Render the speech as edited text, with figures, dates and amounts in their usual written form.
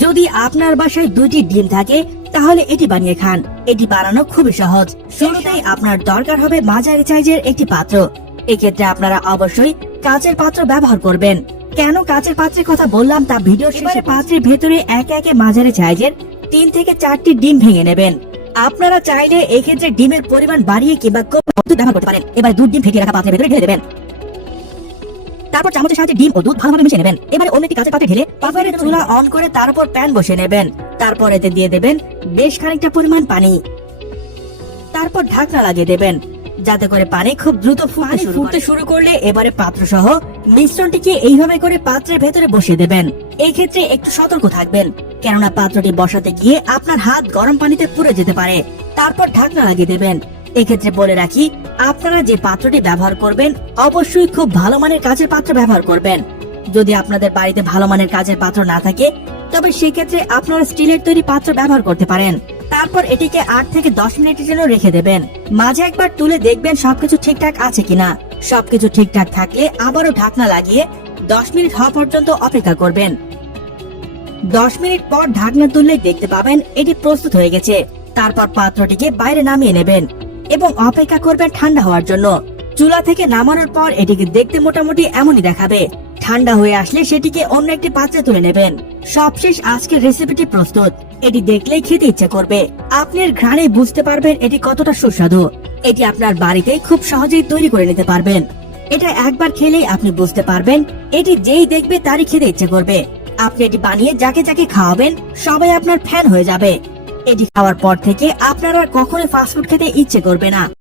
যদি আপনার বাসায় 2টি ডিম থাকে তাহলে এটি বানিয়ে খান। এটি বানানো খুবই সহজ। শুরুতেই আপনার দরকার হবে মাঝারি সাইজের একটি পাত্র। এক্ষেত্রে আপনারা অবশ্যই কাচের পাত্র ব্যবহার করবেন। কেন কাচের পাত্রের কথা বললাম তা ভিডিও শেষে পাত্রের ভেতরে একে একে মাঝারি সাইজের 3 থেকে 4টি ডিম ভেঙে নেবেন। আপনারা চাইলে এক্ষেত্রে ডিমের পরিমাণ বাড়িয়ে কিংবা কমিয়ে ব্যবহার করতে পারেন। এবার দুধ ডিম ফেটিয়ে রাখা পাত্রের ভেতরে ঢেলে দেবেন। তারপর চামচের সাহায্যে ডিম ও দুধ ভালোভাবে মিশিয়ে নেবেন। এবারে অন্য একটি কাঁচের পাত্রে ঢেলে পাত্রের চুলা অন করে তার উপর প্যান বসিয়ে নেবেন। তারপর এতে দিয়ে দেবেন বেশ খানিকটা পরিমাণ পানি। তারপর ঢাকনা লাগিয়ে দেবেন যাতে করে পানি খুব দ্রুত ফুটতে শুরু করলে এবারে পাত্র সহ মিশ্রণটিকে এইভাবে করে পাত্রের ভেতরে বসিয়ে দেবেন। এই ক্ষেত্রে একটু সতর্ক থাকবেন, কেননা পাত্রটি বসাতে গিয়ে আপনার হাত গরম পানিতে পুড়ে যেতে পারে। তারপর ঢাকনা লাগিয়ে দেবেন। এক্ষেত্রে বলে রাখি, আপনারা যে পাত্রটি ব্যবহার করবেন অবশ্যই খুব ভালো মানের কাচের পাত্র ব্যবহার করবেন। যদি আপনাদের বাড়িতে ভালো মানের কাচের পাত্র না থাকে তবে সেক্ষেত্রে আপনারা স্টিলের তৈরি পাত্র ব্যবহার করতে পারেন। তারপর এটিকে 8 থেকে 10 মিনিটের জন্য রেখে দেবেন। মাঝে একবার তুলে দেখবেন সবকিছু ঠিকঠাক আছে কিনা। সবকিছু ঠিকঠাক থাকলে আবারও ঢাকনা লাগিয়ে 10 মিনিট হওয়া পর্যন্ত অপেক্ষা করবেন। 10 মিনিট পর ঢাকনা তুললে দেখতে পাবেন এটি প্রস্তুত হয়ে গেছে। তারপর পাত্রটিকে বাইরে নামিয়ে নেবেন এবং অপেক্ষা করবেন ঠান্ডা হওয়ার জন্য। চুলা থেকে নামানোর পর এটিকে দেখতে মোটামুটি এমনই দেখাবে। ঠান্ডা হয়ে আসলে সেটিকে অন্য একটি পাত্রে তুলে নেবেন। সবশেষ আজকের রেসিপিটি প্রস্তুত। এটি দেখলেই খেতে ইচ্ছে করবে। আপনার ঘ্রাণে বুঝতে পারবেন এটি কতটা সুস্বাদু। এটি আপনার বাড়িতে খুব সহজেই তৈরি করে নিতে পারবেন। এটা একবার খেলেই আপনি বুঝতে পারবেন এটি যেই দেখবে তারই খেতে ইচ্ছে করবে। আপনি এটি বানিয়ে যাকে যাকে খাওয়াবেন সবাই আপনার ফ্যান হয়ে যাবে। এটি খাওয়ার পর থেকে আপনার আর কখনো ফাস্টফুড খেতে ইচ্ছে করবে না।